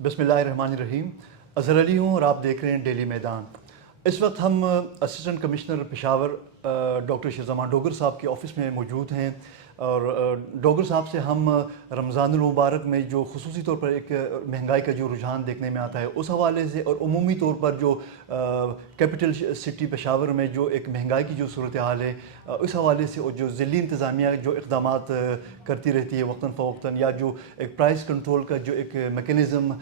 बिस्मिल्लाहिर्रहमानिर्रहीम। अज़हर अली हूँ और आप देख रहे हैं डेली मैदान। इस वक्त हम assistant commissioner Peshawar doctor Shirzaman Dogar साहब के ऑफ़िस में मौजूद हैं और डोगर साहब से हम रमज़ानुल मुबारक में जो ख़ुसूसी तौर पर एक महंगाई का जो रुझान देखने में आता है उस हवाले से और उमूमी तौर पर जो कैपिटल सिटी पेशावर में जो एक महंगाई की जो सूरत हाल है इस हवाले से और जो ज़िली इंतज़ामिया जो इक़दामात करती रहती है वक्तन फ़वक्तन, या जो एक प्राइस कंट्रोल का जो एक मेकनिज़म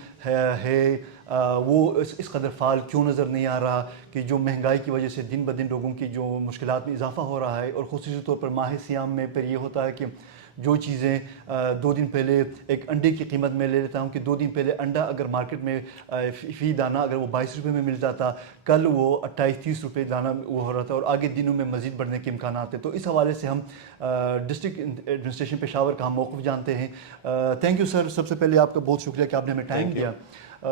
वो इस कदर फ़ाल क्यों नज़र नहीं आ रहा कि जो महंगाई की वजह से दिन ब दिन लोगों की जो मुश्किलात में इजाफ़ा हो रहा है। और ख़ुसूसी तौर पर माह सियाम में फिर ये होता है कि जो चीज़ें 2 दिन पहले एक अंडे की कीमत में ले लेता हूँ कि 2 दिन पहले अंडा अगर मार्केट में फ़ी दाना अगर वो 22 रुपये में मिलता था, कल वो 28-30 रुपये दाना वो हो रहा था और आगे दिनों में मज़ीद बढ़ने के इम्कान आते। तो इस हवाले से हम डिस्ट्रिक्ट एडमिनिस्ट्रेशन पेशावर का हम मौक़िफ़ जानते हैं। थैंक यू सर, सबसे पहले आपका बहुत शुक्रिया कि आपने हमें टाइम दिया।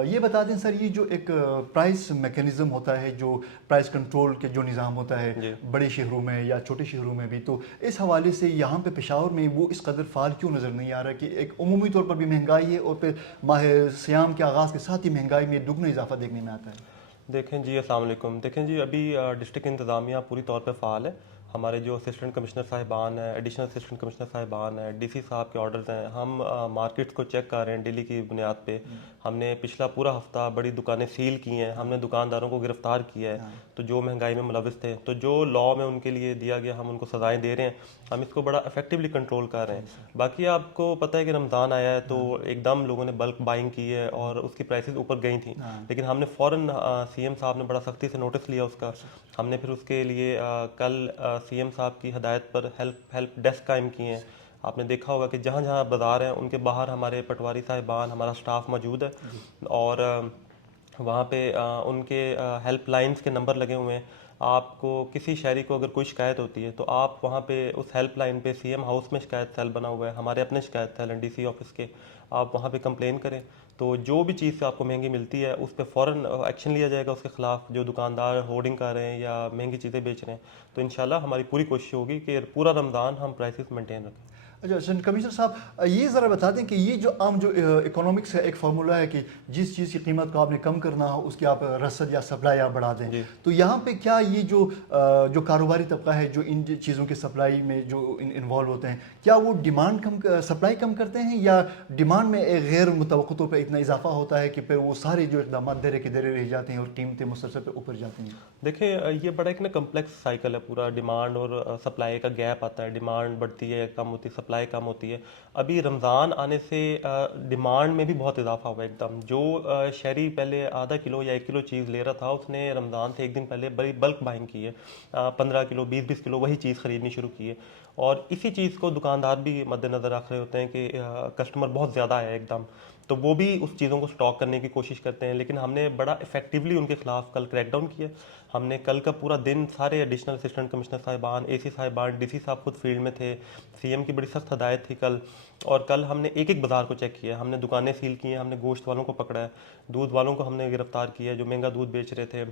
ये बता दें सर, ये जो एक प्राइस मैकेनिज़्म होता है, जो प्राइस कंट्रोल के जो निज़ाम होता है बड़े शहरों में या छोटे शहरों में भी, तो इस हवाले से यहाँ पे पेशावर में वो इस कदर फ़ाल क्यों नज़र नहीं आ रहा कि एक उमूमी तौर पर भी महंगाई है और फिर माह सियाम के आगाज़ के साथ ही महंगाई में दुगना इजाफा देखने में आता है। देखें जी, अस्सलाम वालेकुम। देखें जी, अभी डिस्ट्रिक्ट इंतज़ामिया पूरी तौर पे फ़ाल है। हमारे जो असिस्टेंट कमिश्नर साहिबान हैं, एडिशनल असिस्टेंट कमिश्नर साहिबान हैं, डीसी साहब के ऑर्डर्स हैं। हम मार्केट्स को चेक कर रहे हैं डेली की बुनियाद पे। हमने पिछला पूरा हफ्ता बड़ी दुकानें सील की हैं, हमने दुकानदारों को गिरफ्तार किया है तो जो महंगाई में मुलविस थे, तो जो लॉ में उनके लिए दिया गया हम उनको सज़ाएं दे रहे हैं। हम इसको बड़ा इफेक्टिवली कंट्रोल कर रहे हैं। बाकी आपको पता है कि रमज़ान आया है तो एकदम लोगों ने बल्क बाइंग की है और उसकी प्राइसेस ऊपर गई थी, लेकिन हमने फ़ौरन सीएम साहब ने बड़ा सख्ती से नोटिस लिया उसका। हमने फिर उसके लिए कल सीएम साहब की हदायत पर हेल्प डेस्क कायम किए हैं। आपने देखा होगा कि जहाँ जहाँ बाज़ार हैं उनके बाहर हमारे पटवारी साहिबान, हमारा स्टाफ मौजूद है और वहाँ पे उनके हेल्प लाइंस के नंबर लगे हुए हैं। आपको किसी शहरी को अगर कोई शिकायत होती है तो आप वहाँ पे उस हेल्प लाइन पे सीएम हाउस में शिकायत सेल बना हुआ है, हमारे अपने शिकायत सेल हैं डीसी ऑफिस के, आप वहाँ पे कंप्लेन करें तो जो भी चीज़ आपको महंगी मिलती है उस पर फ़ौरन एक्शन लिया जाएगा उसके ख़िलाफ़, जो दुकानदार होर्डिंग कर रहे हैं या महंगी चीज़ें बेच रहे हैं। तो इंशाल्लाह हमारी पूरी कोशिश होगी कि पूरा रमज़ान हम प्राइसेस मेंटेन रखें। अच्छा असिस्टेंट कमिश्नर साहब, ये ज़रा बता दें कि ये जो आम जो इकोनॉमिक्स का एक फार्मूला है कि जिस चीज़ की कीमत को आपने कम करना हो उसकी आप रसद या सप्लाई आप बढ़ा दें, जी। तो यहाँ पे क्या ये जो कारोबारी तबका है जो इन चीज़ों के सप्लाई में जो इन्वॉल्व होते हैं, क्या वो डिमांड सप्लाई कम करते हैं या डिमांड में एक गैर मुतवक्कित तौर पर इतना इजाफा होता है कि फिर वो सारे जो इकदाम दरे के दरे रह जाते हैं और कीमतें मुसलसल पे ऊपर जाती हैं? देखिए ये बड़ा एक ना कम्प्लेक्स साइकिल है पूरा, डिमांड और सप्लाई का गैप आता है, डिमांड बढ़ती है कम होती है, सप्लाई कम होती है। अभी रमज़ान आने से डिमांड में भी बहुत इजाफा हुआ है एकदम। जो शहरी पहले आधा किलो या 1 किलो चीज़ ले रहा था उसने रमज़ान से एक दिन पहले बड़ी बल्क बाइंग की है, 15 किलो 20-20 किलो वही चीज़ खरीदनी शुरू की है। और इसी चीज़ को दुकानदार भी मद्देनज़र रख रहे होते हैं कि कस्टमर बहुत ज़्यादा है एकदम, तो वो भी उस चीज़ों को स्टॉक करने की कोशिश करते हैं। लेकिन हमने बड़ा इफेक्टिवली उनके खिलाफ कल क्रैकडाउन किया। हमने कल का पूरा दिन सारे एडिशनल असिस्टेंट कमिश्नर साहिबान, एसी साहिबान, डीसी साहब खुद फील्ड में थे, सीएम की बड़ी सख्त हदायत थी कल। और कल हमने एक एक बाजार को चेक किया, हमने दुकानें सील की हैं, हमने गोश्त वालों को पकड़ा है, दूध वालों को हमने गिरफ्तार किया है जो महंगा दूध बेच रहे थे।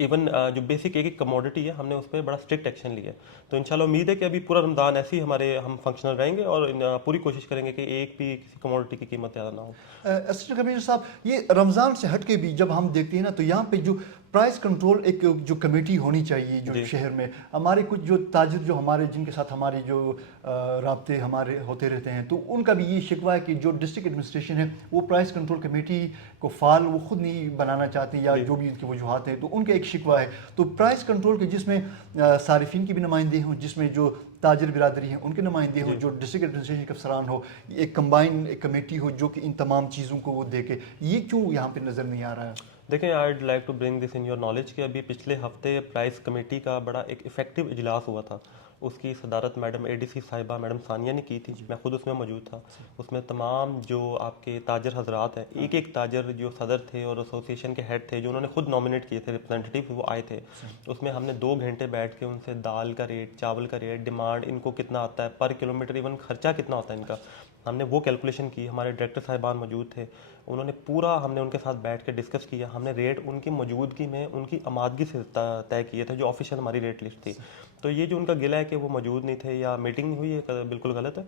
इवन जो बेसिक एक एक कमोडिटी है हमने उस पर बड़ा स्ट्रिक्ट एक्शन लिया है। तो इंशाल्लाह उम्मीद है कि अभी पूरा रमज़ान ऐसे ही हम फंक्शनल रहेंगे और पूरी कोशिश करेंगे कि एक भी किसी कमोडिटी की कीमत ज़्यादा ना हो। असिस्टेंट कमिश्नर साहब, ये रमज़ान से हट के भी जब हम देखते हैं ना तो यहाँ पे जो प्राइस कंट्रोल एक जो कमेटी होनी चाहिए जो जी। शहर में, हमारे कुछ जो ताजिर जो हमारे जिनके साथ हमारे जो राब्ते हमारे होते रहते हैं तो उनका भी ये शिकवा है कि जो डिस्ट्रिक्ट एडमिनिस्ट्रेशन है वो प्राइस कंट्रोल कमेटी को फाल वो खुद नहीं बनाना चाहते या जी। जो भी उनकी वजूहत है, तो उनका एक शिकवा है। तो प्राइस कंट्रोल के जिसमें सारिफिन की भी नुमाइंदे हों, जिसमें जो ताजिर बिरादरी हैं उनके नुमाइंदे हों, जी। जो डिस्ट्रिक्ट एडमिनिस्ट्रेशन के अफसरान हो, एक कंबाइन एक कमेटी हो जो कि इन तमाम चीज़ों को वो देखे, ये क्यों यहाँ पे नज़र नहीं आ रहा है? देखें, I like to bring this in your knowledge कि अभी पिछले हफ्ते प्राइस कमेटी का बड़ा एक इफेक्टिव इजलास हुआ था। उसकी सदारत मैडम एडीसी साहिबा मैडम सानिया ने की थी, मैं खुद उसमें मौजूद था। उसमें तमाम जो आपके ताजर हजरात हैं, एक एक ताजर जो सदर थे और एसोसिएशन के हेड थे जो उन्होंने खुद नॉमिनेट किए थे रिप्रेजेंटेटिव, वो आए थे। उसमें हमने 2 घंटे बैठ के उनसे दाल का रेट, चावल का रेट, डिमांड इनको कितना आता है पर किलोमीटर, इवन खर्चा कितना होता है इनका, हमने वो कैलकुलेशन की। हमारे डायरेक्टर साहिबान मौजूद थे, उन्होंने पूरा, हमने उनके साथ बैठ के डिस्कस किया, हमने रेट उनकी मौजूदगी में उनकी आमादगी से तय किए थे, जो ऑफिशियल हमारी रेट लिस्ट थी। तो ये जो उनका गिला है कि वो मौजूद नहीं थे या मीटिंग नहीं हुई है, बिल्कुल गलत है।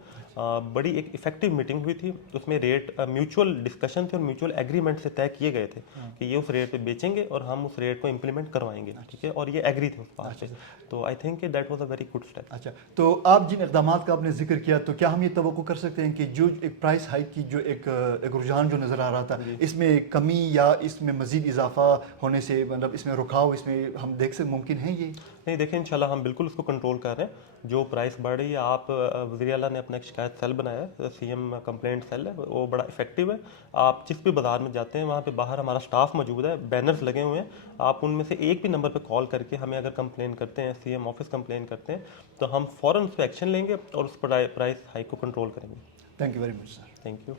बड़ी एक इफेक्टिव मीटिंग हुई थी, उसमें रेट म्यूचुअल डिस्कशन थे और म्यूचुअल एग्रीमेंट से तय किए गए थे कि ये उस रेट पे बेचेंगे और हम उस रेट को इम्प्लीमेंट करवाएंगे, ठीक है, और ये एग्री थे उस बात पे। तो I think that was a very good step. अच्छा, तो आप जिन इकदाम का आपने जिक्र किया, तो क्या हम ये तवक्को कर सकते हैं कि जो एक प्राइस हाइक की जो एक रुझान जो नज़र आ रहा था, इसमें कमी या इसमें मज़ीद इजाफा होने से, मतलब इसमें रुकाव, इसमें हम देख सकते मुमकिन है ये? नहीं, देखिए इंशाल्लाह हम बिल्कुल उसको कंट्रोल कर रहे हैं। जो प्राइस बढ़ रही है, आप वज़ीर आला ने अपना एक शिकायत सेल बनाया है, सीएम कंप्लेंट सेल है, वो बड़ा इफेक्टिव है। आप जिस भी बाजार में जाते हैं वहाँ पे बाहर हमारा स्टाफ मौजूद है, बैनर्स लगे हुए हैं, आप उनमें से एक भी नंबर पे कॉल करके हमें अगर कंप्लेन करते हैं, सीएम ऑफिस कंप्लेन करते हैं, तो हम फ़ौरन उस पर एक्शन लेंगे और उस प्राइस हाइक को कंट्रोल करेंगे। Thank you very much sir. Thank you.